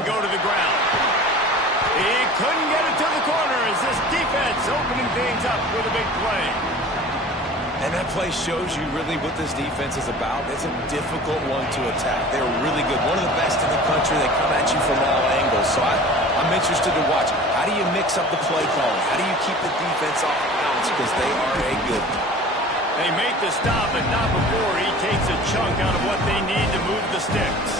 they go to the ground. He couldn't get it to the corner as this defense opening things up with a big play. And that play shows you really what this defense is about. It's a difficult one to attack. They're really good. One of the best in the country. They come at you from all angles. So I'm interested to watch. How do you mix up the play calling? How do you keep the defense off balance? Because they are a good one. They make the stop, but not before he takes a chunk out of what they need to move the sticks.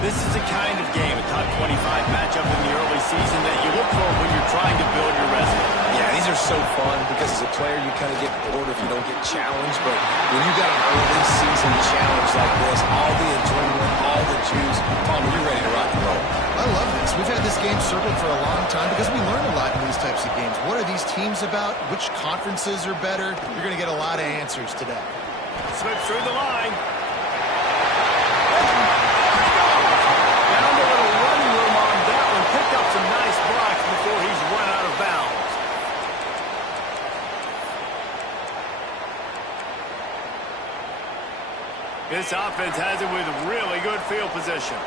This is the kind of game, a top 25 matchup in the early season, that you look for when you're trying to build your resume. Yeah, these are so fun because as a player you kind of get bored if you don't get challenged. But when you got an early season challenge like this, all the adrenaline, all the juice, Palmer, you're ready to rock and roll. I love this. We've had this game circled for a long time because we learn a lot in these types of games. What are these teams about? Which conferences are better? You're going to get a lot of answers today. Slips through the line. Picked up some nice blocks before he's run out of bounds. This offense has it with really good field position.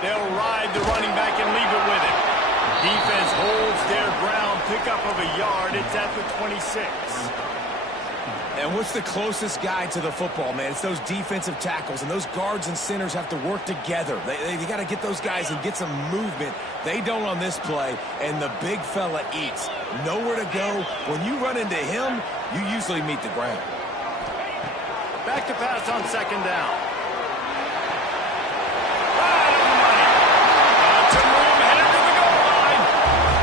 They'll ride the running back and leave it with him. Defense holds their ground, pickup of a yard. It's at the 26. And what's the closest guy to the football, man? It's those defensive tackles, and those guards and centers have to work together. They got to get those guys and get some movement. They don't on this play, and the big fella eats. Nowhere to go. When you run into him, you usually meet the ground. Back to pass on second down. Right on the money. To room, headed to the goal line.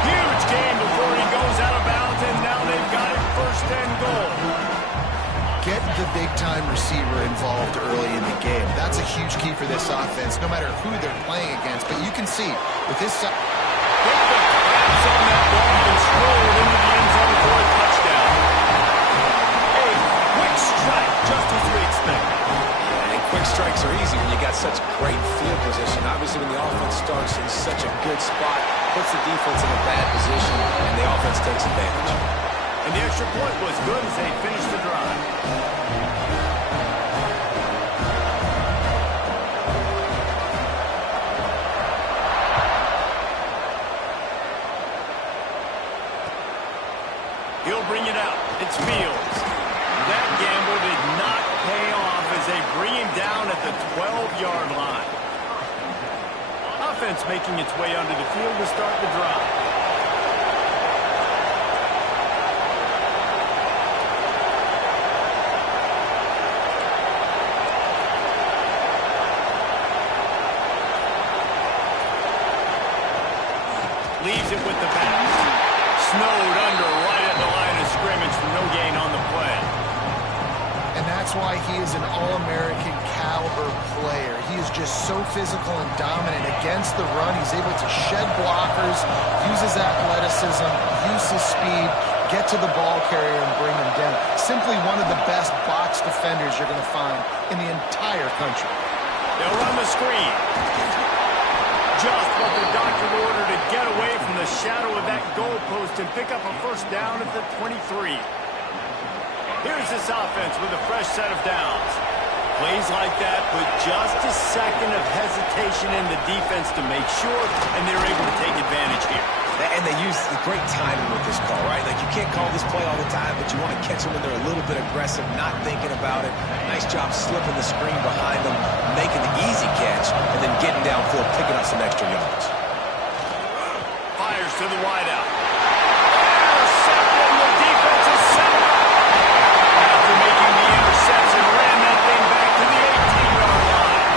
Huge gain before he goes out of bounds, and now they've got it first and goal. Get the big-time receiver involved early in the game. That's a huge key for this offense, no matter who they're playing against. But you can see, with his side... Grabs on that ball and strolled into the end zone for a touchdown. A quick strike, just as we expected. And quick strikes are easy when you got such great field position. Obviously, when the offense starts in such a good spot, puts the defense in a bad position, and the offense takes advantage. And the extra point was good as they finished the drive. He'll bring it out. It's Fields. That gamble did not pay off as they bring him down at the 12-yard line. Offense making its way onto the field to start the drive. Leaves it with the pass. Snowed under right at the line of scrimmage for no gain on the play. And that's why he is an All-American caliber player. He is just so physical and dominant against the run. He's able to shed blockers, use his athleticism, use his speed, get to the ball carrier and bring him down. Simply one of the best box defenders you're going to find in the entire country. They'll run the screen. Just what the doctor ordered to get away from the shadow of that goalpost and pick up a first down at the 23. Here's this offense with a fresh set of downs. Plays like that put just a second of hesitation in the defense to make sure, and they're able to take advantage here. And they use the great timing with this call, right? Like, you can't call this play all the time, but you want to catch them when they're a little bit aggressive, not thinking about it. Nice job slipping the screen behind them, making the easy catch, and then getting downfield, picking up some extra yards. Fires to the wideout. Intercepted, and the defense is set up. After making the interception, ran that thing back to the 18-yard line.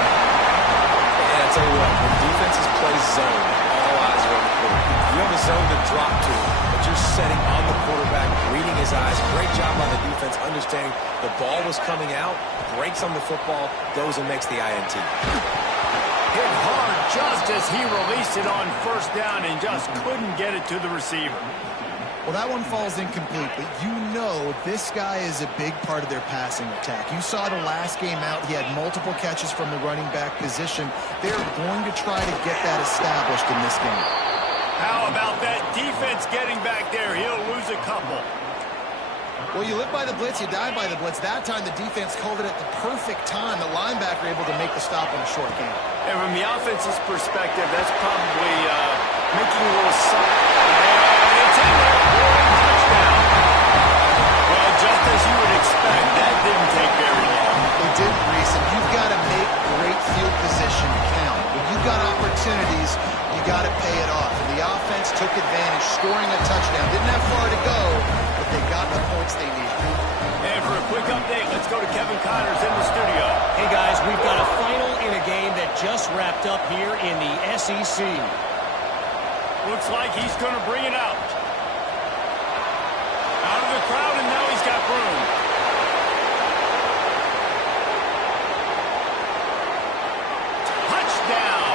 And I tell you what, when defenses play zone, all eyes are on the quarterback. You have a zone to drop to, but you're setting on the quarterback, reading his eyes. Great job on the defense, understanding the ball was coming out, breaks on the football, goes and makes the INT. Hit hard just as he released it on first down and just couldn't get it to the receiver. Well, that one falls incomplete, but you know this guy is a big part of their passing attack. You saw the last game out, he had multiple catches from the running back position. They're going to try to get that established in this game. How about that defense getting back there? He'll lose a couple. Well, you live by the blitz, you die by the blitz. That time, the defense called it at the perfect time. The linebacker able to make the stop on a short game. And from the offense's perspective, that's probably making a little something. And it's in there for a touchdown. Well, just as you would expect, that didn't take very long. It didn't, Reese, and you've got to make great field position count. When you've got opportunities, you got to pay it off. And the offense took advantage, scoring a touchdown. Didn't have far to go, but they got the points they needed. And for a quick update, let's go to Kevin Connors in the studio. Hey, guys, we've got a final in a game that just wrapped up here in the SEC. Looks like he's going to bring it out. Out of the crowd, and now he's got room. Touchdown!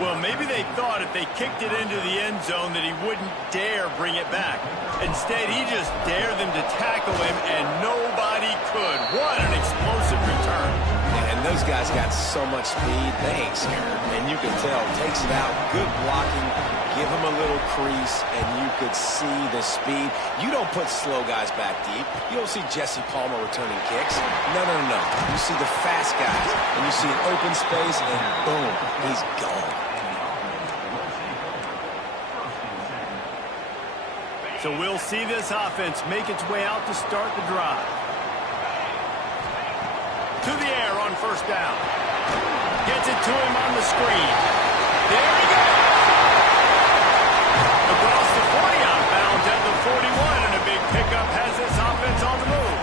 Well, maybe they thought if they kicked it into the end zone that he wouldn't dare bring it back. Instead, he just dared them to tackle him, and nobody could. What an explosive return. And those guys got so much speed, they ain't scared. And you can tell, takes it out, good blocking, give him a little crease, and you could see the speed. You don't put slow guys back deep. You don't see Jesse Palmer returning kicks. No, no, no. You see the fast guys, and you see an open space, and boom, he's gone. So we'll see this offense make its way out to start the drive. To the air on first down. Gets it to him on the screen. There he goes. Across the 40, out of bounds at the 41, and a big pickup has this offense on the move.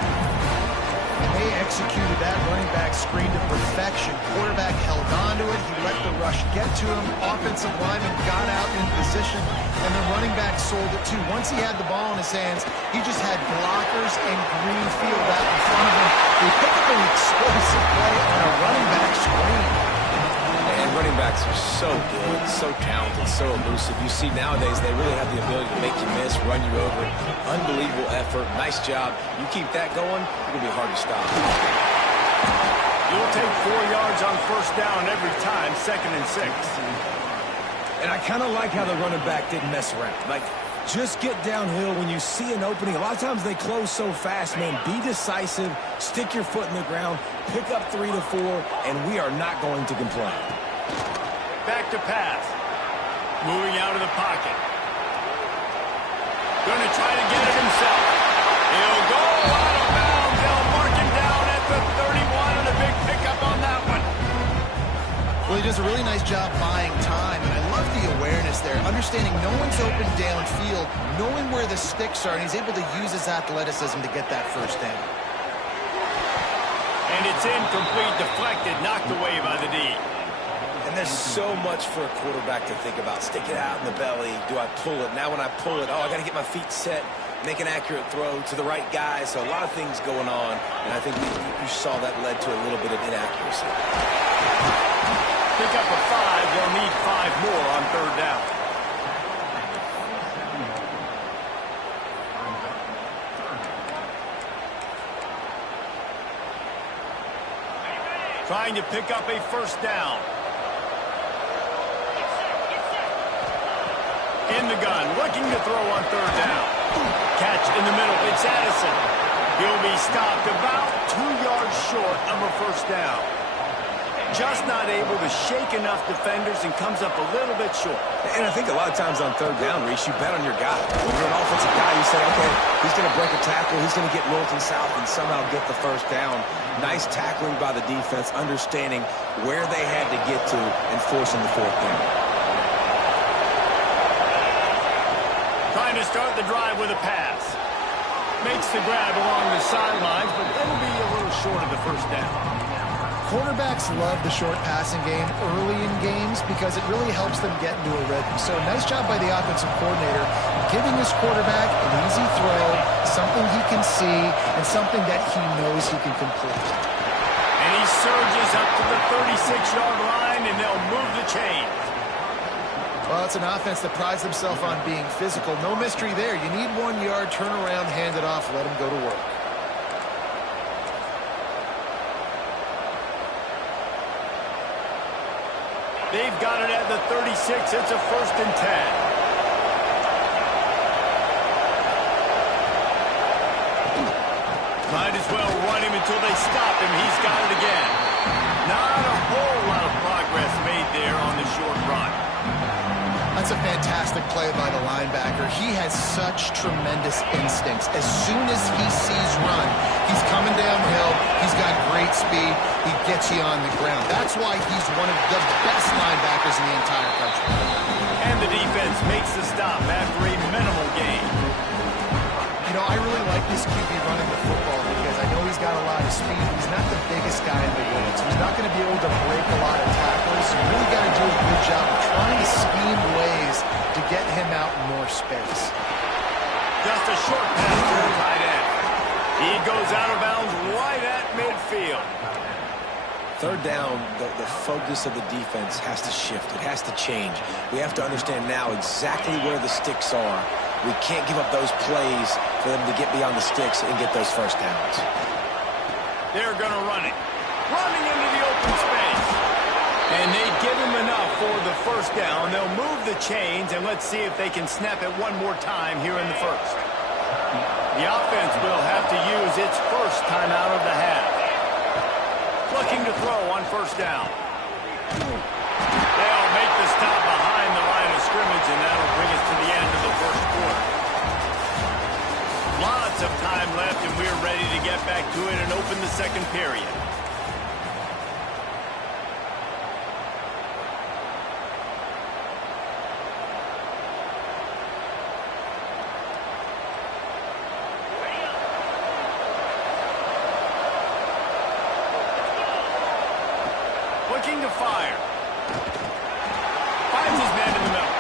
And they executed that running back screen to perfection. Quarterback held on to it. He let the rush get to him. Offensive lineman got out in position, and the running back sold it too. Once he had the ball in his hands, he just had blockers and green field out in front of him. They picked up an explosive play on a running back screen. And running backs are so good, so talented, so elusive. You see nowadays they really have the ability to make you miss, run you over. Unbelievable effort. Nice job. You keep that going, it's going to be hard to stop. You'll take 4 yards on first down every time, 2nd and 6. And I kind of like how the running back didn't mess around. Like, just get downhill when you see an opening. A lot of times they close so fast, man. Be decisive, stick your foot in the ground, pick up 3 to 4, and we are not going to complain. Back to pass. Moving out of the pocket. Going to try to get it himself. He'll go out of bounds. They'll mark him down at the 31, and a big pickup on that one. Well, he does a really nice job buying time, and I love the awareness there. Understanding no one's open downfield, knowing where the sticks are, and he's able to use his athleticism to get that first down. And it's incomplete, deflected, knocked away by the D. And there's so much for a quarterback to think about. Stick it out in the belly. Do I pull it? Now when I pull it, I got to get my feet set, make an accurate throw to the right guy. So a lot of things going on, and I think you saw that led to a little bit of inaccuracy. Pick up a 5. They'll need 5 more on third down. Trying to pick up a first down. In the gun, looking to throw on third down. Catch in the middle, it's Addison. He'll be stopped about 2 yards short of a first down. Just not able to shake enough defenders and comes up a little bit short. And I think a lot of times on third down, Reese, you bet on your guy. When you're an offensive guy, you say, okay, he's going to break a tackle, he's going to get north and south and somehow get the first down. Nice tackling by the defense, understanding where they had to get to and forcing the fourth down. Trying to start the drive with a pass. Makes the grab along the sidelines, but that'll be a little short of the first down. Quarterbacks love the short passing game early in games because it really helps them get into a rhythm. So nice job by the offensive coordinator giving his quarterback an easy throw, something he can see, and something that he knows he can complete. And he surges up to the 36-yard line, and they'll move the chains. Well, it's an offense that prides themselves on being physical. No mystery there. You need 1 yard, turn around, hand it off, let them go to work. They've got it at the 36. It's a 1st and 10. well run him until they stop him. He's got it again. Not a whole lot of progress made there on the short run. That's a fantastic play by the linebacker. He has such tremendous instincts. As soon as he sees run, he's coming downhill. He's got great speed. He gets you on the ground. That's why he's one of the best linebackers in the entire country. And the defense makes the stop after a minimal gain. You know, I really like this QB running the football because I know he's got a lot of speed. He's not the biggest guy in the world, so he's not going to be able to break a lot of tackles. You really got to do a good job of trying to scheme ways to get him out in more space. Just a short pass to the tight end. He goes out of bounds right at midfield. Third down, the focus of the defense has to shift. It has to change. We have to understand now exactly where the sticks are. We can't give up those plays for them to get beyond the sticks and get those first downs. They're going to run it. Running into the open space. And they give him enough for the first down. They'll move the chains, and let's see if they can snap it one more time here in the first. The offense will have to use its first timeout of the half. Looking to throw on first down. They'll make the stop behind the line of scrimmage, and that'll bring us to the end of the first quarter. Lots of time left, and we're ready to get back to it and open the second period. Looking to fire. Finds his man in the middle.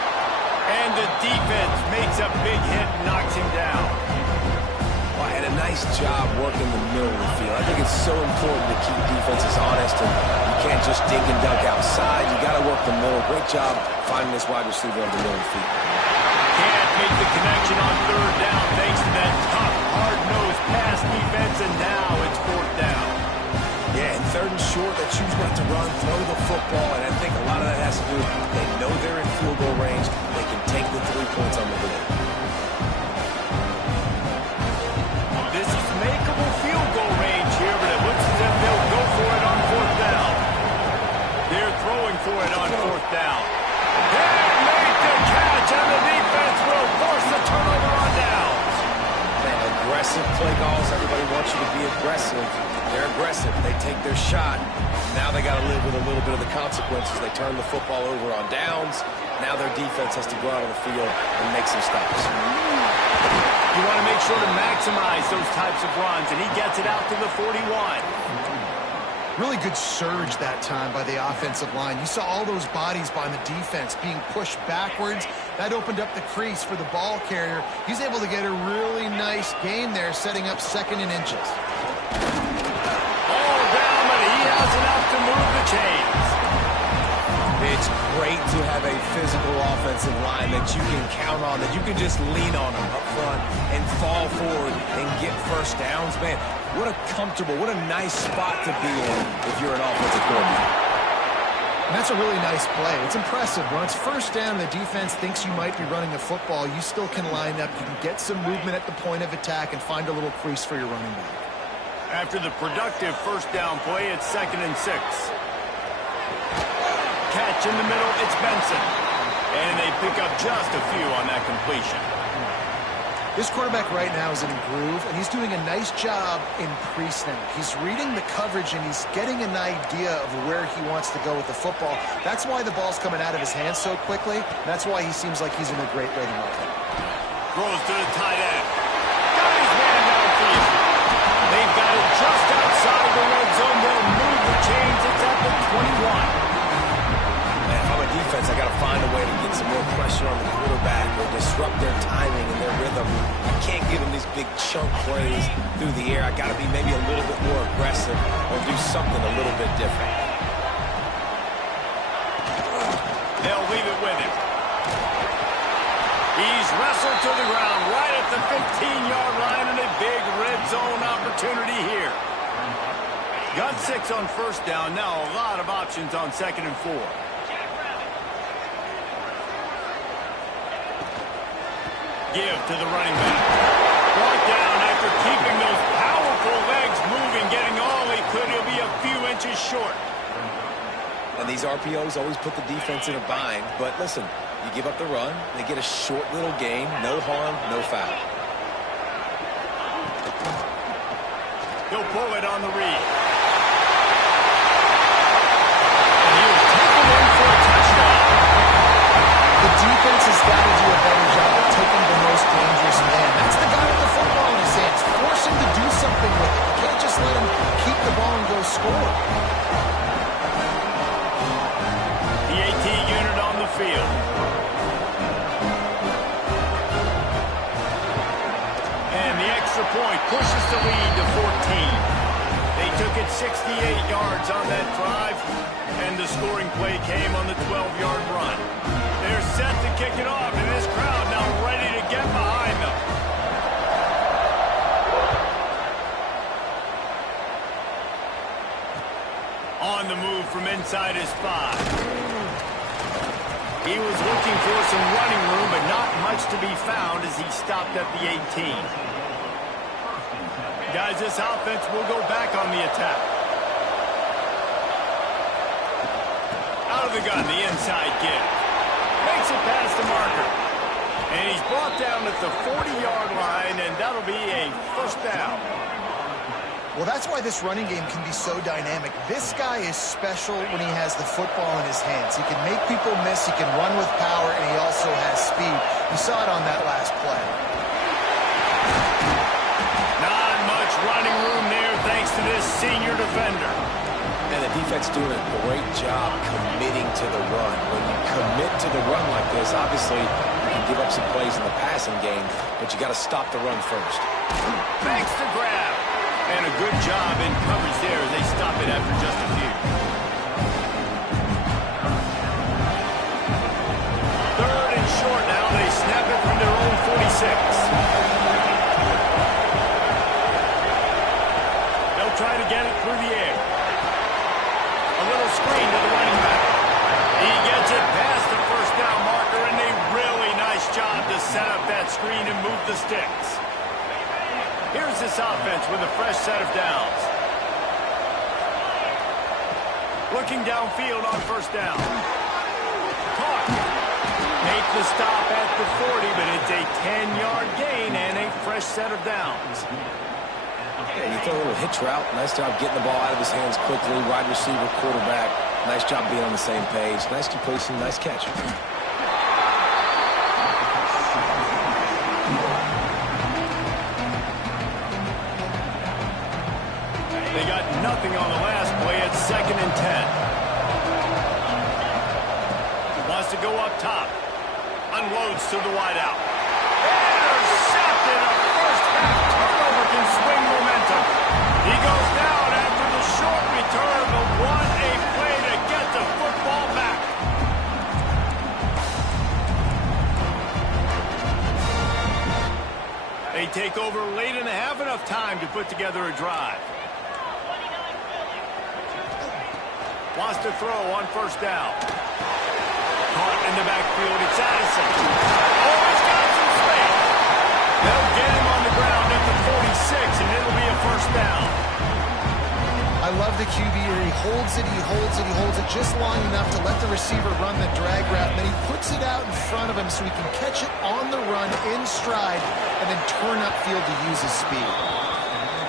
And the defense makes a big hit and knocks him down. Well, and a nice job working the middle of the field. I think it's so important to keep defenses honest, and you can't just dink and dunk outside. You got to work the middle. Great job finding this wide receiver on the middle of the field. Can't make the connection on third down thanks to that tough, hard-nosed pass defense, and now it's fourth down. Yeah, and third and short, they choose not to run, throw the football, and I think a lot of that has to do with they know they're in field goal range. They can take the 3 points on the board. This is makeable field goal range here, but it looks as if they'll go for it on fourth down. They're throwing for it on fourth down. They make the catch, and the defense will force the turnover on downs. Man, aggressive play calls. Everybody wants you to be aggressive. They're aggressive. They take their shot. Now they got to live with a little bit of the consequences. They turn the football over on downs. Now their defense has to go out on the field and make some stops. You want to make sure to maximize those types of runs, and he gets it out to the 41. Really good surge that time by the offensive line. You saw all those bodies by the defense being pushed backwards. That opened up the crease for the ball carrier. He's able to get a really nice gain there, setting up second and inches. All down, but he has enough to move the chains. It's great to have a physical offensive line that you can count on, that you can just lean on them up front and fall forward and get first downs. Man, what a comfortable, what a nice spot to be in if you're an offensive coordinator. And that's a really nice play. It's impressive. When it's first down and the defense thinks you might be running the football, you still can line up. You can get some movement at the point of attack and find a little crease for your running back. After the productive first down play, it's 2nd and 6. Catch in the middle, it's Benson. And they pick up just a few on that completion. This quarterback right now is in a groove, and he's doing a nice job in pre-snap. He's reading the coverage, and he's getting an idea of where he wants to go with the football. That's why the ball's coming out of his hands so quickly. That's why he seems like he's in a great rhythm right now. Throws to the tight end. Got his man downfield. They've got it just outside the red zone. They'll move the chains. It's at the 21. Man, if I'm a defense, I got to find a way to get some more pressure on the quarterback or disrupt their timing and their rhythm. I can't give them these big chunk plays through the air. I got to be maybe a little bit more aggressive or do something a little bit different. They'll leave it with him. He's wrestled to the ground right at the 15-yard line, and a big red zone opportunity here. Got 6 on first down. Now a lot of options on 2nd and 4. Give to the running back. Brought down after keeping those powerful legs short. And these RPOs always put the defense in a bind. But listen, you give up the run, they get a short little gain, no harm, no foul. He'll pull it on the read. And he'll take it in for a touchdown. The defense has got to do a better job of taking the most dangerous man. That's the guy with the football in his hands. Force him to do something with it. You can't just let him keep the ball and go score. The AT unit on the field. And the extra point pushes the lead to 14. They took it 68 yards on that drive, and the scoring play came on the 12-yard run. They're set to kick it off, and this crowd now ready to get behind them. On the move from inside his 5. He was looking for some running room, but not much to be found as he stopped at the 18. Guys, this offense will go back on the attack. Out of the gun, the inside give. Makes it past the marker. And he's brought down at the 40-yard line, and that'll be a first down. Well, that's why this running game can be so dynamic. This guy is special when he has the football in his hands. He can make people miss, he can run with power, and he also has speed. You saw it on that last play. Not much running room there thanks to this senior defender. And the defense doing a great job committing to the run. When you commit to the run like this, obviously you can give up some plays in the passing game, but you got to stop the run first. Makes the grab. And a good job in coverage there as they stop it after just a few. Third and short now. They snap it from their own 46. They'll try to get it through the air. A little screen to the running back. He gets it past the first down marker, and a really nice job to set up that screen and move the sticks. Here's this offense with a fresh set of downs. Looking downfield on first down. Caught. Make the stop at the 40, but it's a 10-yard gain and a fresh set of downs. Yeah, you throw a little hitch route. Nice job getting the ball out of his hands quickly. Wide receiver, quarterback. Nice job being on the same page. Nice completion, nice catch. They got nothing on the last play at 2nd and 10. Wants to go up top. Unloads to the wideout. Intercepted. A first half turnover can swing momentum. He goes down after the short return, but what a play to get the football back. They take over late and have enough time to put together a drive. Wants to throw on first down. Caught in the backfield. It's Addison. Oh, he's got some space. They'll get him on the ground at the 46, and it'll be a first down. I love the QB here. He holds it, he holds it, he holds it just long enough to let the receiver run the drag route. Then he puts it out in front of him so he can catch it on the run in stride and then turn upfield to use his speed.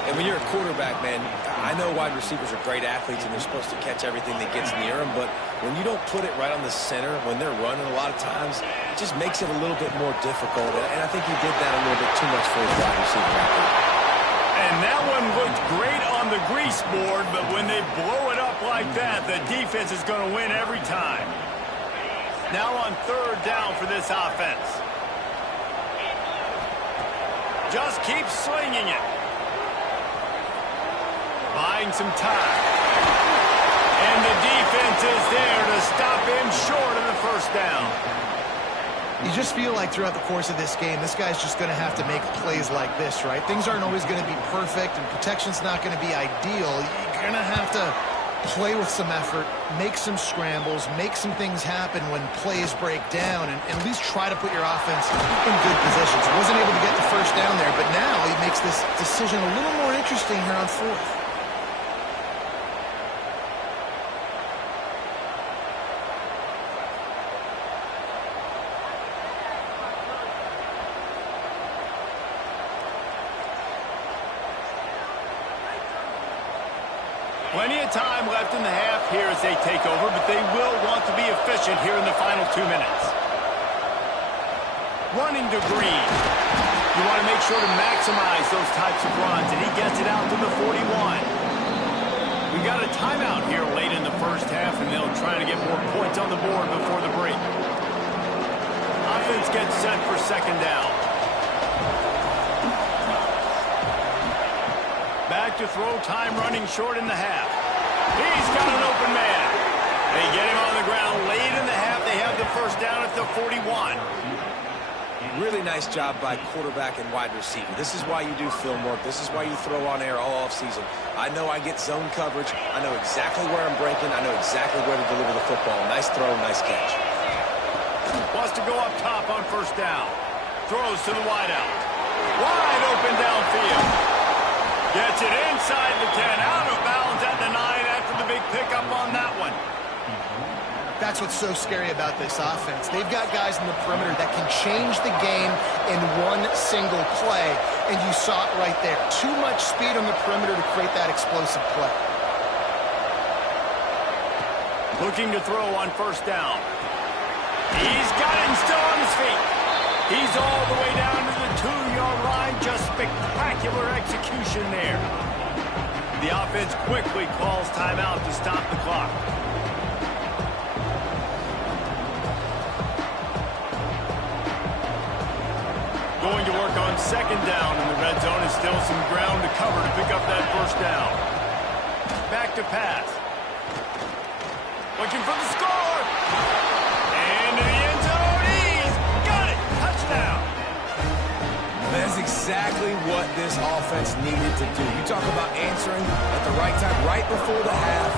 And when you're a quarterback, man, I know wide receivers are great athletes and they're supposed to catch everything that gets near them, but when you don't put it right on the center, when they're running a lot of times, it just makes it a little bit more difficult. And I think he did that a little bit too much for his wide receiver out there. And that one looked great on the grease board, but when they blow it up like that, the defense is going to win every time. Now on third down for this offense. Just keep slinging it. Buying some time. And the defense is there to stop him short of the first down. You just feel like throughout the course of this game, this guy's just going to have to make plays like this, right? Things aren't always going to be perfect, and protection's not going to be ideal. You're going to have to play with some effort, make some scrambles, make some things happen when plays break down, and at least try to put your offense in good positions. He wasn't able to get the first down there, but now he makes this decision a little more interesting here on fourth. Plenty of time left in the half here as they take over, but they will want to be efficient here in the final 2 minutes. Running to Green. You want to make sure to maximize those types of runs, and he gets it out to the 41. We got a timeout here late in the first half, and they'll try to get more points on the board before the break. Offense gets set for second down. Back to throw, time running short in the half. He's got an open man. They get him on the ground late in the half. They have the first down at the 41. Really nice job by quarterback and wide receiver. This is why you do film work. This is why you throw on air all offseason. I know I get zone coverage. I know exactly where I'm breaking. I know exactly where to deliver the football. Nice throw, nice catch. Wants to go up top on first down. Throws to the wideout. Wide open downfield. Gets it inside the 10. Out of bounds at the 9 after the big pickup on that one. That's what's so scary about this offense. They've got guys in the perimeter that can change the game in one single play, and you saw it right there. Too much speed on the perimeter to create that explosive play. Looking to throw on first down. He's got it and still on his feet. He's all the way down to the 2-yard line. Just spectacular execution there. The offense quickly calls timeout to stop the clock. Going to work on second down in the red zone. Is still some ground to cover to pick up that first down. Back to pass. Looking for the score. Into the end zone. He's got it. Touchdown. That's exactly what this offense needed to do. You talk about answering at the right time, right before the half,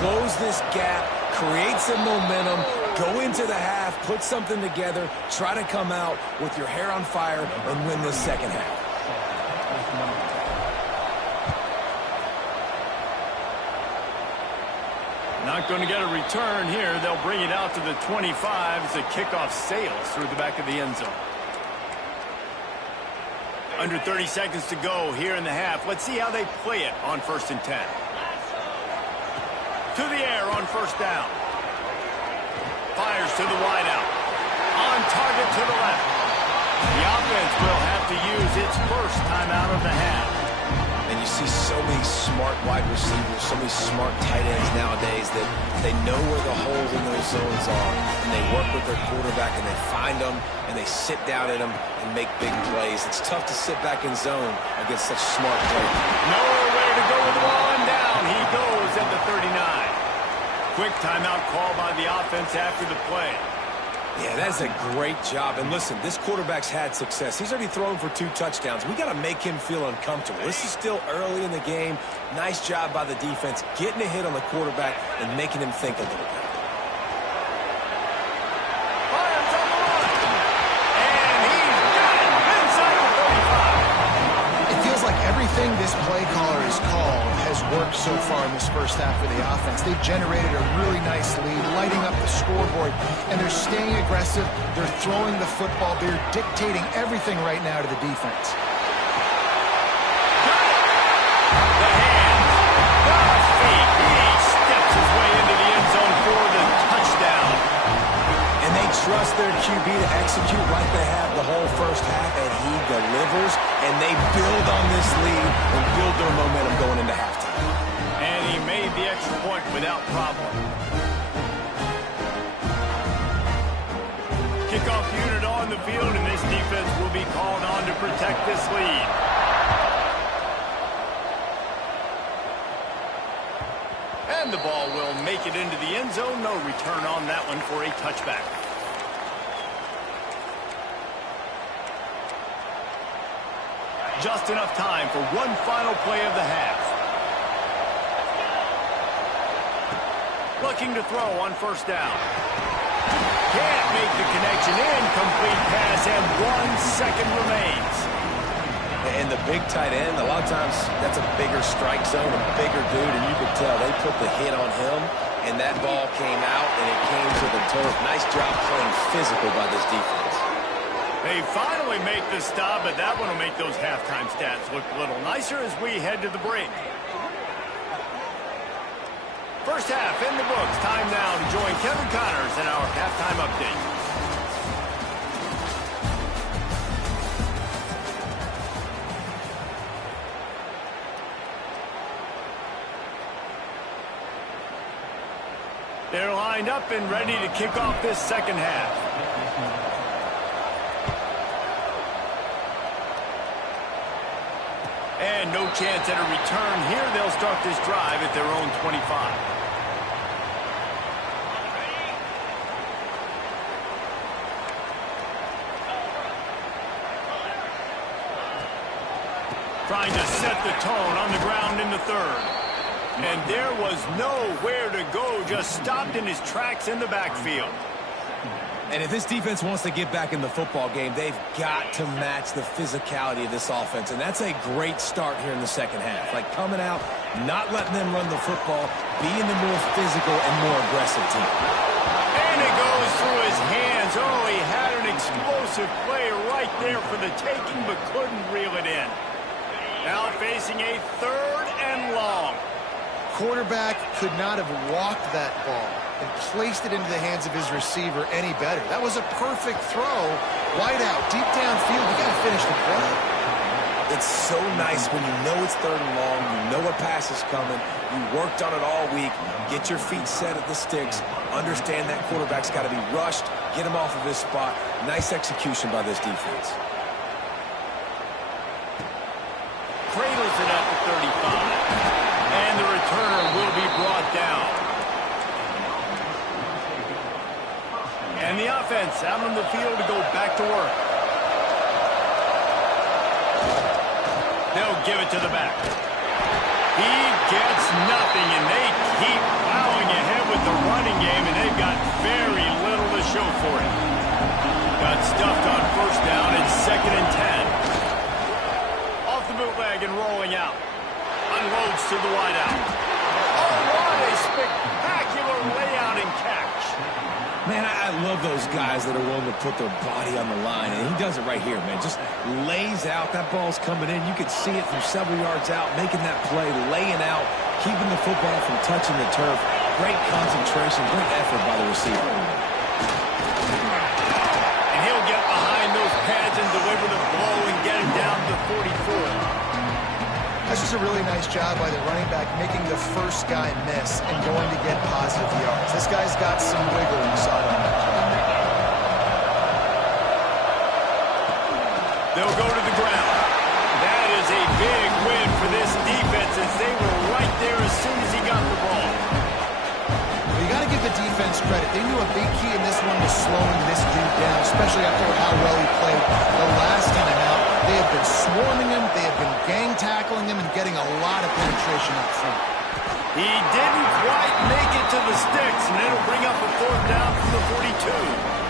close this gap, create some momentum, go into the half, put something together, try to come out with your hair on fire and win this second half. Not going to get a return here. They'll bring it out to the 25 as the kickoff sails through the back of the end zone. Under 30 seconds to go here in the half. Let's see how they play it on 1st and 10. To the air on first down. Fires to the wideout. On target to the left. The offense will have to use its first timeout of the half. And you see so many smart wide receivers, so many smart tight ends nowadays that they know where the holes in those zones are, and they work with their quarterback, and they find them, and they sit down at them and make big plays. It's tough to sit back in zone against such smart players. Nowhere to go with the ball, and down he goes at the 39. Quick timeout call by the offense after the play. Yeah, that's a great job. And listen, this quarterback's had success. He's already thrown for 2 touchdowns. We got to make him feel uncomfortable. This is still early in the game. Nice job by the defense, getting a hit on the quarterback and making him think a little bit. Fires on the run. And he's got it inside the 35. It feels like everything this play caller has called has worked so far in this first half for the offense. They've generated a really nice lead, lighting up the scoreboard, and they're staying aggressive. They're throwing the football. They're dictating everything right now to the defense. The hands, the feet. He steps his way into the end zone for the touchdown. And they trust their QB to execute like they have the whole first half, and he delivers, and they build on this lead and build their momentum going into halftime. And he made the extra point without problem. Kickoff unit on the field, and this defense will be called on to protect this lead. And the ball will make it into the end zone. No return on that one for a touchback. Just enough time for one final play of the half. Looking to throw on first down. Can't make the connection. Incomplete pass, and 1 second remains. And the big tight end, a lot of times that's a bigger strike zone, a bigger dude, and you could tell they put the hit on him, and that ball came out, and it came to the turf. Nice job playing physical by this defense. They finally make the stop, but that one will make those halftime stats look a little nicer as we head to the break. First half in the books. Time now to join Kevin Connors in our halftime update. They're lined up and ready to kick off this second half. And no chance at a return here. They'll start this drive at their own 25. Trying to set the tone on the ground in the third. And there was nowhere to go, just stopped in his tracks in the backfield. And if this defense wants to get back in the football game, they've got to match the physicality of this offense. And that's a great start here in the second half. Like coming out, not letting them run the football, being the more physical and more aggressive team. And it goes through his hands. Oh, he had an explosive play right there for the taking, but couldn't reel it in. Now facing a third and long. Quarterback could not have walked that ball and placed it into the hands of his receiver any better. That was a perfect throw. Wide out, deep downfield. You got to finish the play. It's so nice when you know it's third and long, you know a pass is coming, you worked on it all week, get your feet set at the sticks, understand that quarterback's got to be rushed, get him off of his spot. Nice execution by this defense. Cradles it at the 35. And the returner will be brought down. And the offense out on the field to go back to work. They'll give it to the back. He gets nothing, and they keep plowing ahead with the running game, and they've got very little to show for it. Got stuffed on first down. It's 2nd and 10. Off the bootleg and rolling out. Unloads to the wideout. Oh, what a spectacular layout and catch. Man, I love those guys that are willing to put their body on the line, and he does it right here, man. Just lays out. That ball's coming in. You could see it from several yards out, making that play, laying out, keeping the football from touching the turf. Great concentration, great effort by the receiver. And he'll get behind those pads and deliver the blow and get it down to 44. That's just a really nice job by the running back, making the first guy miss and going to get positive yards. This guy's got some wiggle, you saw that. They'll go to the ground. That is a big win for this defense as they were right there as soon as he got the ball. Well, you got to give the defense credit. They knew a big key in this one was slowing this dude down, especially after how well he played the last time out. They have been swarming him, they have been gang tackling him, and getting a lot of penetration up front. He didn't quite make it to the sticks, and it'll bring up a 4th down from the 42.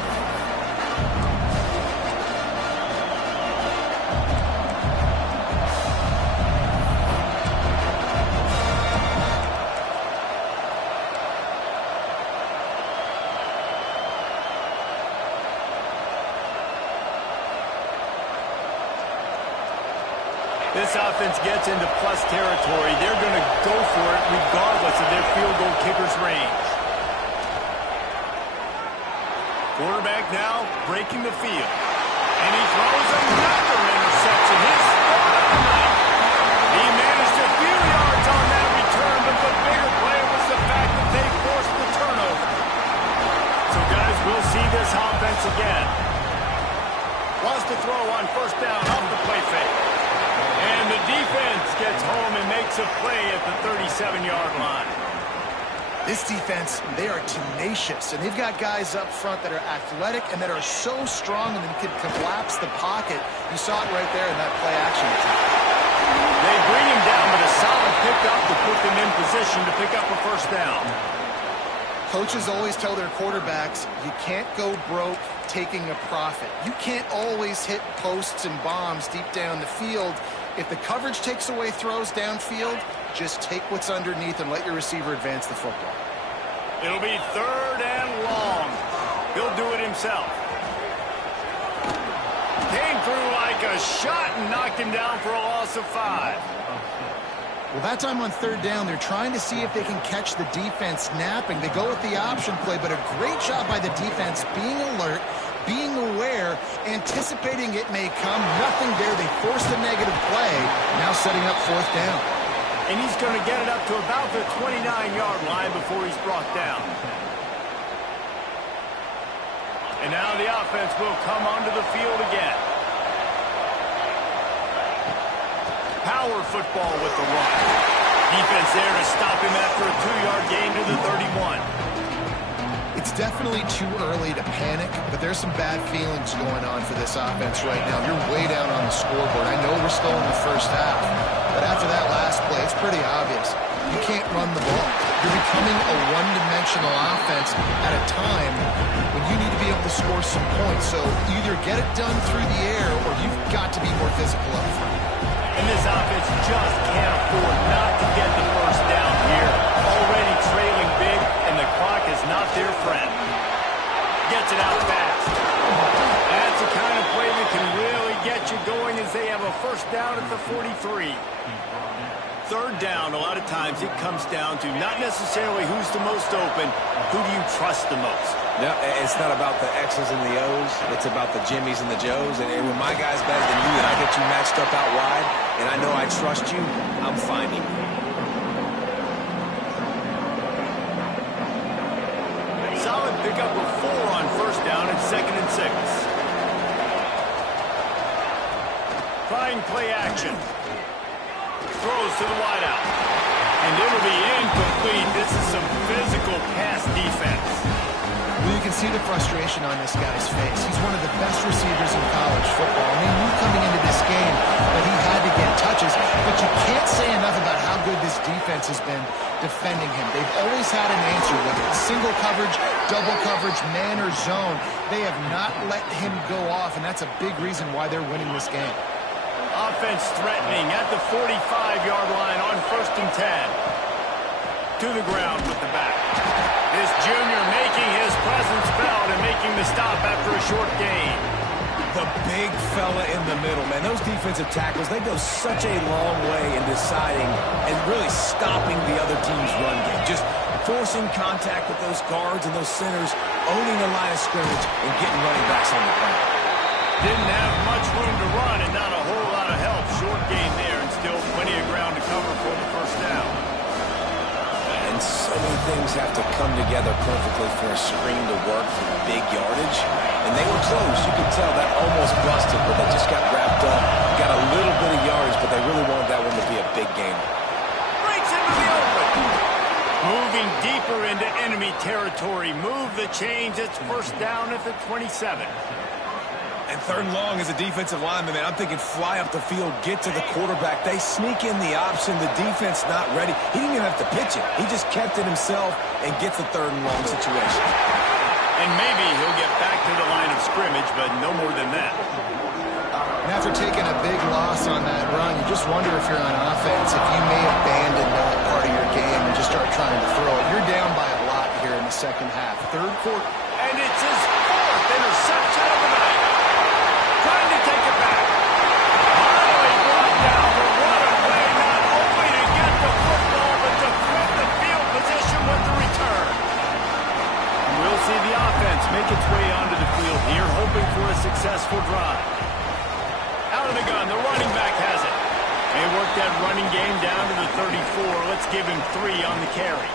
This offense gets into plus territory. They're going to go for it regardless of their field goal kicker's range. Quarterback now breaking the field. And he throws another interception. His third of the night. He managed a few yards on that return, but the bigger play was the fact that they forced the turnover. So, guys, we'll see this offense again. Wants to throw on first down off the play fake. And the defense gets home and makes a play at the 37-yard line. This defense, they are tenacious, and they've got guys up front that are athletic and that are so strong and can collapse the pocket. You saw it right there in that play action attack. They bring him down, but a solid pickup to put them in position to pick up a first down. Coaches always tell their quarterbacks, you can't go broke taking a profit. You can't always hit posts and bombs deep down the field. If the coverage takes away throws downfield, just take what's underneath and let your receiver advance the football. It'll be 3rd and long. He'll do it himself. Came through like a shot and knocked him down for a loss of 5. Well, that time on third down, they're trying to see if they can catch the defense napping. They go with the option play, but a great job by the defense being alert, being aware, anticipating it may come. Nothing there. They forced a negative play, now setting up fourth down. And he's going to get it up to about the 29-yard line before he's brought down. And now the offense will come onto the field again. Power football with the run. Defense there to stop him after a 2-yard gain to the 31. It's definitely too early to panic, but there's some bad feelings going on for this offense right now. You're way down on the scoreboard. I know we're still in the first half, but after that last play, it's pretty obvious. You can't run the ball. You're becoming a one-dimensional offense at a time when you need to be able to score some points. So either get it done through the air or you've got to be more physical up front. And this offense just can't afford not to get the first down here. Already trailing big, and the clock is not their friend. Gets it out fast. That's the kind of play that can really get you going as they have a first down at the 43. Third down, a lot of times it comes down to not necessarily who's the most open, who do you trust the most? No, it's not about the X's and the O's. It's about the Jimmies and the Joes. And when my guy's better than you and I get you matched up out wide, and I know I trust you, I'm finding you. Solid pickup of 4 on first down and 2nd and 6. Trying play action. Throws to the wideout. And it'll be incomplete. This is some physical pass defense. Well, you can see the frustration on this guy's face. He's one of the best receivers in college football. I mean, knew coming into this game that he had to get touches, but you can't say enough about how good this defense has been defending him. They've always had an answer, whether it's single coverage, double coverage, man or zone. They have not let him go off, and that's a big reason why they're winning this game. Offense threatening at the 45-yard line on 1st and 10. To the ground with the back. This junior making his presence felt and making the stop after a short gain. The big fella in the middle, man. Those defensive tackles, they go such a long way in deciding and really stopping the other team's run game. Just forcing contact with those guards and those centers, owning the line of scrimmage, and getting running backs on the ground. Didn't have much room to run and not a whole lot of help. Short gain there and still plenty of ground to cover for the first down. And so many things have to come together perfectly for a screen to work for big yardage. And they were close. You could tell that almost busted, but they just got wrapped up. Got a little bit of yardage, but they really wanted that one to be a big game. Breaks into the open. Moving deeper into enemy territory. Move the change. It's first down at the 27. And 3rd and long as a defensive lineman, man, I'm thinking fly up the field, get to the quarterback. They sneak in the option. The defense not ready. He didn't even have to pitch it. He just kept it himself and gets the 3rd and long situation. And maybe he'll get back to the line of scrimmage, but no more than that. And after taking a big loss on that run, you just wonder if you're on offense, if you may abandon that part of your game and just start trying to throw it. You're down by a lot here in the second half. 3rd quarter. And it's his 4th interception of the night. Trying to take it back. Finally brought down, but what a play, not only to get the football, but to flip the field position with the return. We'll see the offense make its way onto the field here, hoping for a successful drive. Out of the gun, the running back has it. They work that running game down to the 34. Let's give him 3 on the carry.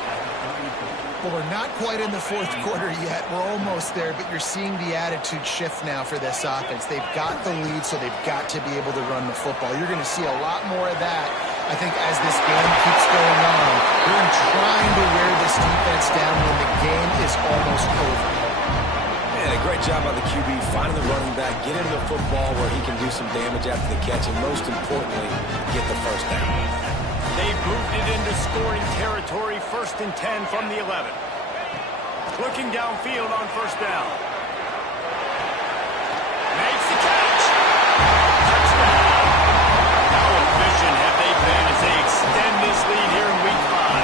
Well, we're not quite in the 4th quarter yet. We're almost there, but you're seeing the attitude shift now for this offense. They've got the lead, so they've got to be able to run the football. You're going to see a lot more of that, I think, as this game keeps going on. They're trying to wear this defense down when the game is almost over. Man, a great job by the QB, finding the running back, get into the football where he can do some damage after the catch, and most importantly, get the first down. They've moved it into scoring territory, 1st and 10 from the 11. Looking downfield on first down. Makes the catch. Touchdown. How efficient have they been as they extend this lead here in Week 5?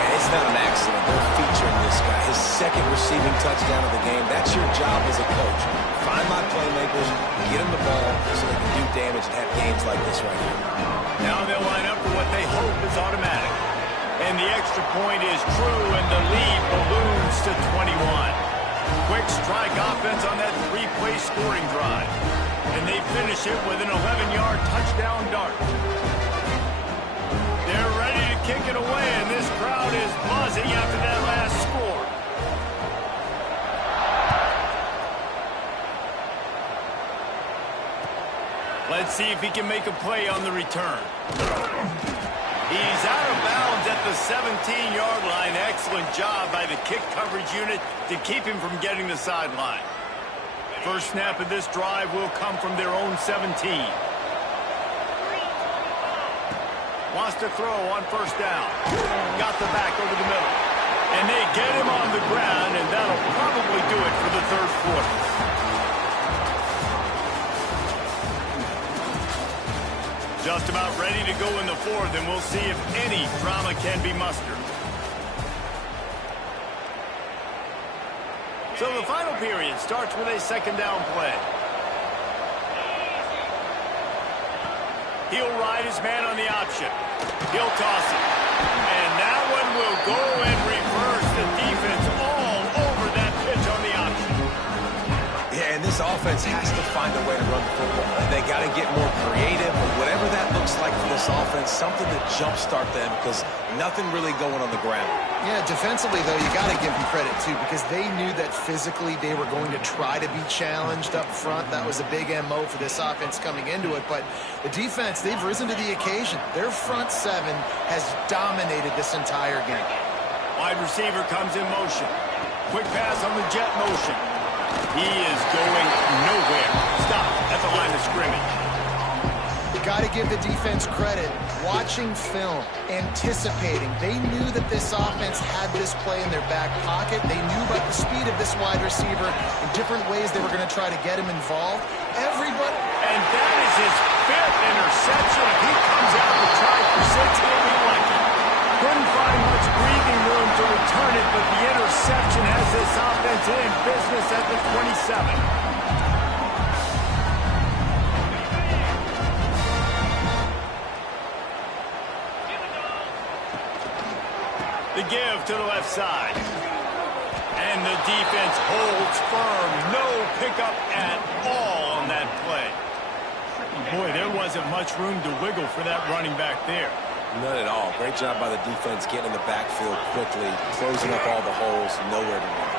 And it's not an accident. They're featuring this guy. His 2nd receiving touchdown of the game. That's your job as a coach. Find my playmakers, get them the ball so they can do damage and have games like this right here. Now they'll line up for what they hope is automatic. And the extra point is true, and the lead balloons to 21. Quick strike offense on that three-play scoring drive. And they finish it with an 11-yard touchdown dart. They're ready to kick it away, and this crowd is buzzing after that last score. Let's see if he can make a play on the return. He's out of bounds at the 17-yard line. Excellent job by the kick coverage unit to keep him from getting the sideline. First snap of this drive will come from their own 17. Wants to throw on first down. Got the back over the middle. And they get him on the ground, and that'll probably do it for the third quarter. Just about ready to go in the fourth, and we'll see if any drama can be mustered. So the final period starts with a second down play. He'll ride his man on the option. He'll toss it. And that one will go and reverse the defense all over that pitch on the option. Yeah, and this offense has to find a way to run the football. They got to get more creative, or whatever that looks like for this offense, something to jumpstart them, because nothing really going on the ground. Yeah, defensively, though, you got to give them credit, too, because they knew that physically they were going to try to be challenged up front. That was a big MO for this offense coming into it. But the defense, they've risen to the occasion. Their front seven has dominated this entire game. Wide receiver comes in motion. Quick pass on the jet motion. He is going nowhere. Stop at the line of scrimmage. You got to give the defense credit. Watching film, anticipating. They knew that this offense had this play in their back pocket. They knew about the speed of this wide receiver in different ways they were going to try to get him involved. Everybody. And that is his fifth interception. If he comes out to try for six, he'll be lucky. Couldn't find much breathing room to return it, but the interception has this offense in business at the 27. The give to the left side. And the defense holds firm. No pickup at all on that play. Boy, there wasn't much room to wiggle for that running back there. None at all. Great job by the defense getting in the backfield quickly, closing up all the holes, nowhere to run.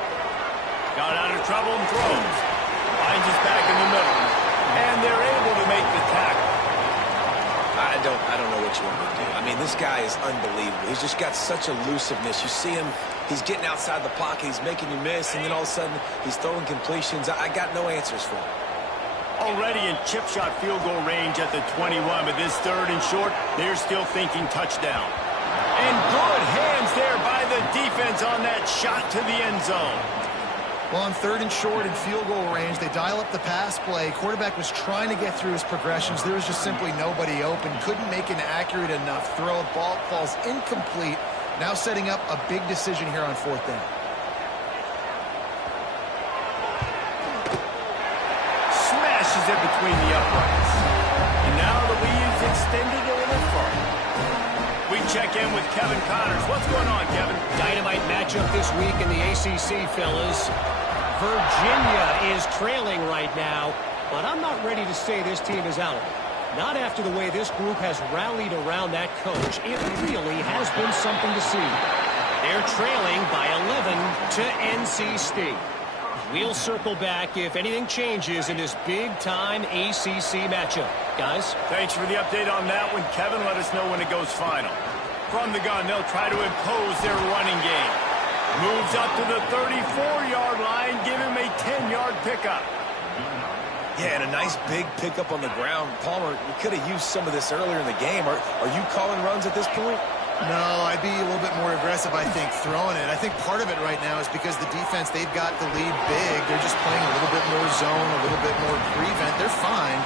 Got out of trouble and throws. Finds his back in the middle. And they're able to make the tackle. I don't know what you want me to do. I mean, this guy is unbelievable. He's just got such elusiveness. You see him, he's getting outside the pocket, he's making you miss, and then all of a sudden, he's throwing completions. I got no answers for him. Already in chip shot field goal range at the 21, but this third and short, they're still thinking touchdown. And good hands there by the defense on that shot to the end zone. Well, on third and short and field goal range, they dial up the pass play. Quarterback was trying to get through his progressions. There was just simply nobody open. Couldn't make an accurate enough throw. Ball falls incomplete. Now setting up a big decision here on fourth down. Smashes it between the uprights. And now the lead's extended a little further. We check in with Kevin Connors. What's going on, Kevin? Dynamite matchup this week in the ACC, fellas. Virginia is trailing right now, but I'm not ready to say this team is out of it. Not after the way this group has rallied around that coach. It really has been something to see. They're trailing by 11 to NC State. We'll circle back if anything changes in this big-time ACC matchup. Guys? Thanks for the update on that one, Kevin. Let us know when it goes final. From the gun, they'll try to impose their running game. Moves up to the 34-yard line, give him a 10-yard pickup. Yeah, and a nice big pickup on the ground. Palmer, you could have used some of this earlier in the game. Are you calling runs at this point? No, I'd be a little bit more aggressive, I think, throwing it. I think part of it right now is because the defense, they've got the lead big. They're just playing a little bit more zone, a little bit more prevent. They're fine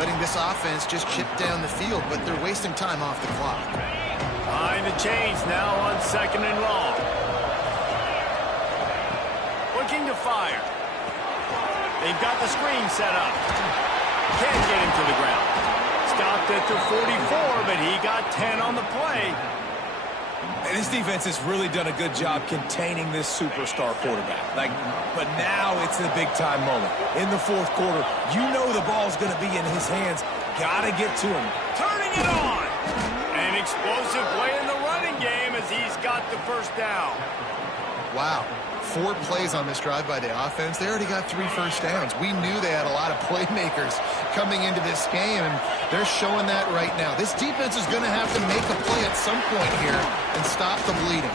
letting this offense just chip down the field, but they're wasting time off the clock. Behind the chains now on second and long. Looking to fire. They've got the screen set up. Can't get him to the ground. Stopped at the 44, but he got 10 on the play. And this defense has really done a good job containing this superstar quarterback. But now it's the big-time moment. In the fourth quarter, you know the ball's going to be in his hands. Got to get to him. Turning it on. An explosive play in the running game as he's got the first down. Wow. 4 plays on this drive by the offense. They already got 3 first downs. We knew they had a lot of playmakers coming into this game, and they're showing that right now. This defense is going to have to make a play at some point here and stop the bleeding.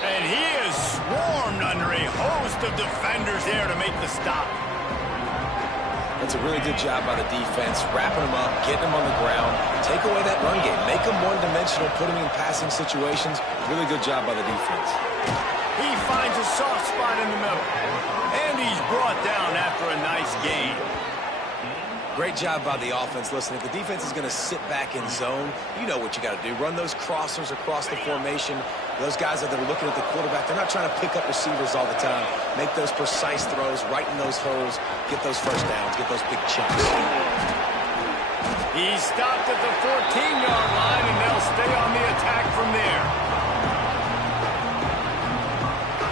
And he is swarmed under a host of defenders there to make the stop. That's a really good job by the defense, wrapping them up, getting them on the ground, take away that run game, make them one-dimensional, put them in passing situations. Really good job by the defense. He finds a soft spot in the middle. And he's brought down after a nice gain. Great job by the offense. Listen, if the defense is going to sit back in zone, you know what you got to do. Run those crossers across the formation. Those guys that are looking at the quarterback, they're not trying to pick up receivers all the time. Make those precise throws, right in those holes, get those first downs, get those big chunks. He stopped at the 14-yard line, and they'll stay on the attack from there.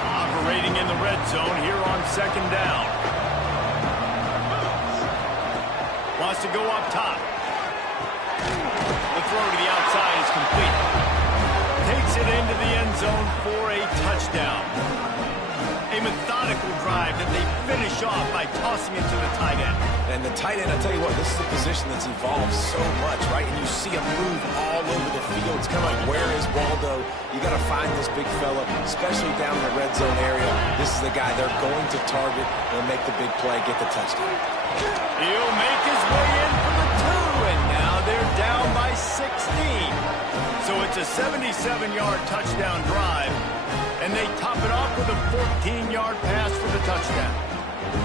Operating in the red zone here on second down. Wants to go up top. The throw to the outside is complete. Takes it into the end zone for a touchdown. A methodical drive that they finish off by tossing it to the tight end. And the tight end, I tell you what, this is a position that's evolved so much, right? And you see him move all over the field. It's kind of like, where is Waldo? You got to find this big fella, especially down in the red zone area. This is the guy they're going to target. They'll make the big play, get the touchdown. He'll make his way in for the 2, and now they're down by 16. So it's a 77-yard touchdown drive, and they top it off with a 14-yard pass for the touchdown.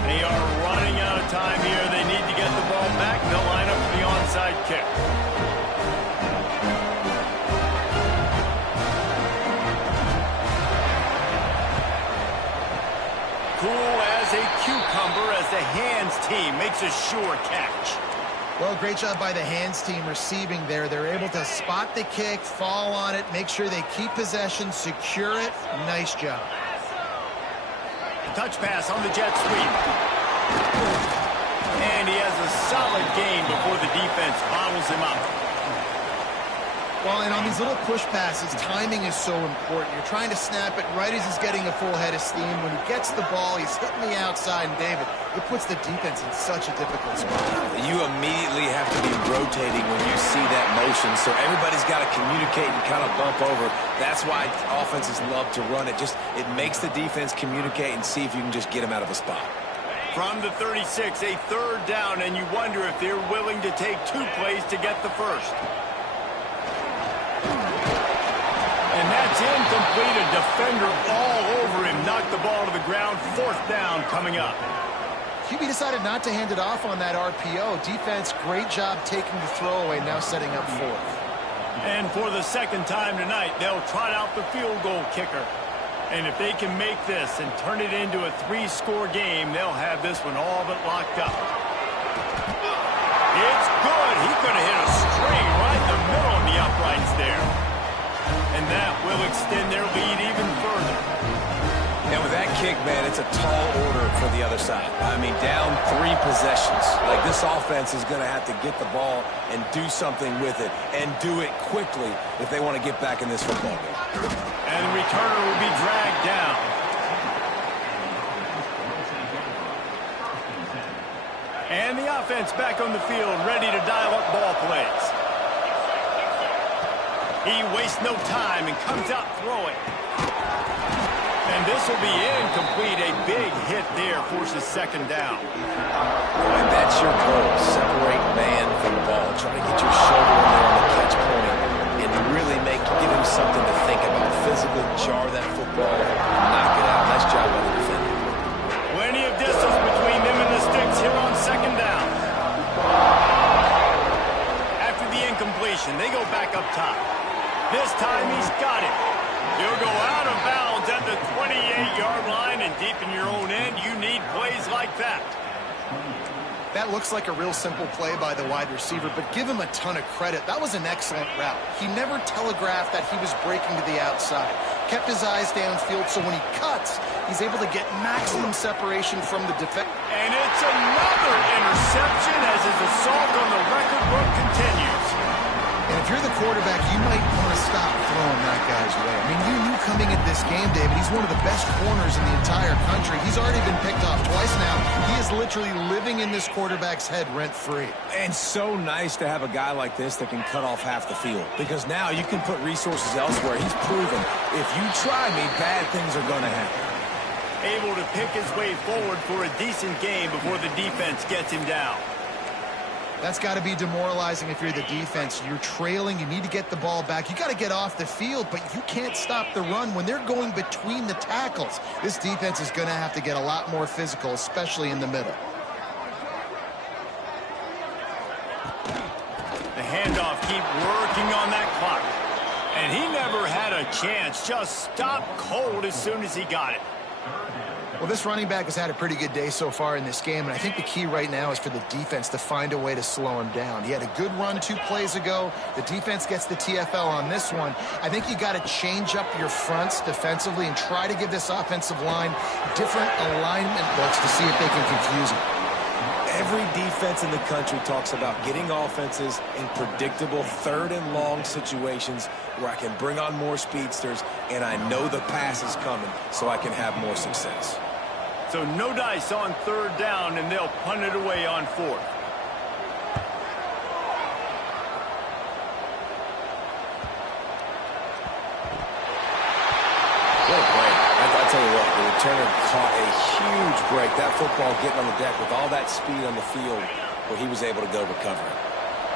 They are running out of time here. They need to get the ball back. They'll line up for the onside kick. Cool as a cucumber as the hands team makes a sure catch. Well, great job by the hands team receiving there. They're able to spot the kick, fall on it, make sure they keep possession, secure it. Nice job. Touch pass on the jet sweep. And he has a solid gain before the defense bottles him up. Well, and on these little push passes, timing is so important. You're trying to snap it right as he's getting a full head of steam. When he gets the ball, he's hitting the outside, and David, it puts the defense in such a difficult spot. You immediately have to be rotating when you see that motion, so everybody's got to communicate and kind of bump over. That's why offenses love to run it. It makes the defense communicate and see if you can just get him out of a spot. From the 36, a third down, and you wonder if they're willing to take 2 plays to get the first. And that's incomplete. A defender all over him. Knocked the ball to the ground. 4th down coming up. QB decided not to hand it off on that RPO. Defense, great job taking the throwaway, now setting up 4th. And for the second time tonight, they'll trot out the field goal kicker. And if they can make this and turn it into a 3-score game, they'll have this one all but locked up. It's good. He could have hit a string right in the middle of the uprights there. And that will extend their lead even further. And with that kick, man, it's a tall order for the other side. I mean, down 3 possessions. Like, this offense is going to have to get the ball and do something with it, and do it quickly if they want to get back in this football game. And the returner will be dragged down. And the offense back on the field, ready to dial up ball plays. He wastes no time and comes out throwing. And this will be incomplete. A big hit there forces second down. And that's your goal. Separate man from the ball. Try to get your shoulder in there on the catch point and really give him something to think about. Physically jar that football and knock it out. Nice job by the defender. Plenty of distance between them and the sticks here on second down. After the incompletion, they go back up top. This time he's got it. He'll go out of bounds at the 28-yard line, and deep in your own end, you need plays like that. That looks like a real simple play by the wide receiver, but give him a ton of credit. That was an excellent route. He never telegraphed that he was breaking to the outside. Kept his eyes downfield, so when he cuts, he's able to get maximum separation from the defense. And it's another interception as his assault on the record book continues. And if you're the quarterback, you might want to stop throwing that guy's way. I mean, you knew coming into this game, David, he's one of the best corners in the entire country. He's already been picked off twice now. He is literally living in this quarterback's head rent-free. And so nice to have a guy like this that can cut off half the field. Because now you can put resources elsewhere. He's proven, if you try me, bad things are going to happen. Able to pick his way forward for a decent game before the defense gets him down. That's got to be demoralizing if you're the defense. You're trailing. You need to get the ball back. You got to get off the field, but you can't stop the run when they're going between the tackles. This defense is going to have to get a lot more physical, especially in the middle. The handoff keep working on that clock. And he never had a chance. Just stopped cold as soon as he got it. Well, this running back has had a pretty good day so far in this game, and I think the key right now is for the defense to find a way to slow him down. He had a good run 2 plays ago. The defense gets the TFL on this one. I think you got to change up your fronts defensively and try to give this offensive line different alignment looks to see if they can confuse him. Every defense in the country talks about getting offenses in predictable 3rd and long situations where I can bring on more speedsters and I know the pass is coming so I can have more success. So no dice on 3rd down, and they'll punt it away on 4th. What a break. I'll tell you what, the returner caught a huge break. That football getting on the deck with all that speed on the field where he was able to go recover it.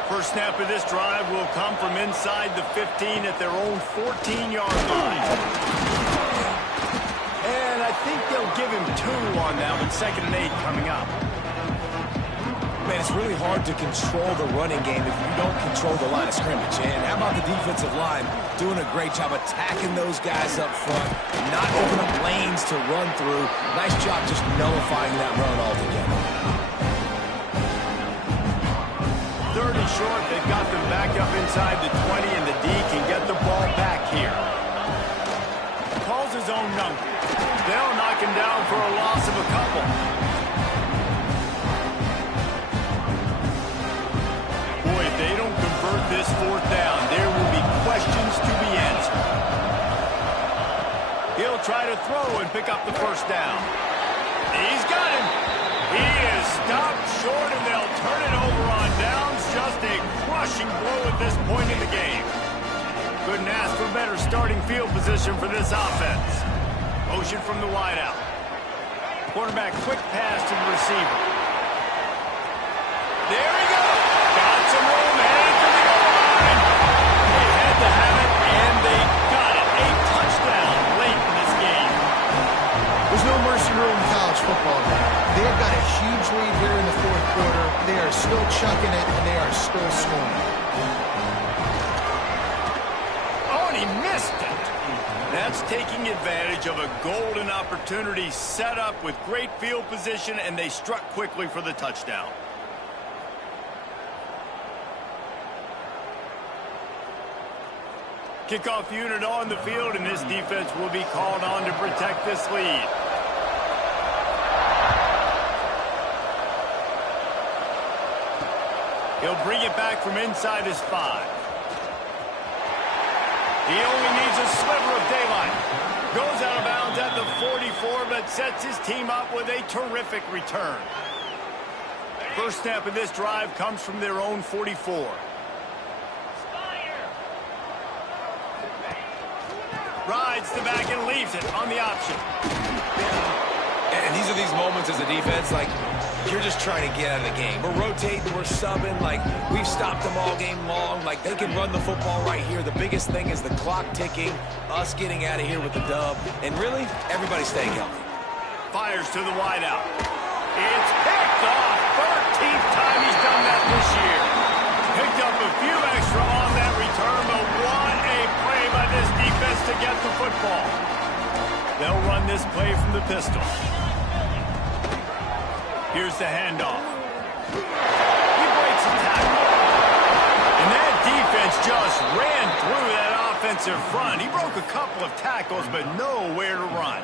First snap of this drive will come from inside the 15 at their own 14-yard line. And I think they'll give him 2 on that one, 2nd and 8 coming up. Man, it's really hard to control the running game if you don't control the line of scrimmage. And how about the defensive line doing a great job attacking those guys up front, not opening up lanes to run through. Nice job just nullifying that run altogether. 3rd and short, they've got them back up inside the 20, and the D can get the ball back here. Calls his own number. They'll knock him down for a loss of a couple. Boy, if they don't convert this 4th down, there will be questions to be answered. He'll try to throw and pick up the 1st down. He's got him. He is stopped short, and they'll turn it over on downs. Just a crushing blow at this point in the game. Couldn't ask for better starting field position for this offense. Motion from the wideout. Quarterback quick pass to the receiver. There he goes. Got some room, heading to the goal line. They had to have it, and they got it. A touchdown late in this game. There's no mercy rule in college football now. They have got a huge lead here in the 4th quarter. They are still chucking it, and they are still scoring. Oh, and he missed it. That's taking advantage of a golden opportunity set up with great field position, and they struck quickly for the touchdown. Kickoff unit on the field, and this defense will be called on to protect this lead. He'll bring it back from inside his 5. He only needs a sliver of daylight. Goes out of bounds at the 44, but sets his team up with a terrific return. First snap of this drive comes from their own 44. Rides the back and leaves it on the option. And these are these moments as a defense, like, you're just trying to get out of the game. We're rotating, we're subbing, like, we've stopped them all game long. Like, they can run the football right here. The biggest thing is the clock ticking, us getting out of here with the dub, and really, everybody staying healthy. Fires to the wideout. It's picked off. 13th time he's done that this year. Picked up a few extra on that return, but what a play by this defense to get the football. They'll run this play from the pistol. Here's the handoff. just ran through that offensive front. He broke a couple of tackles, but nowhere to run.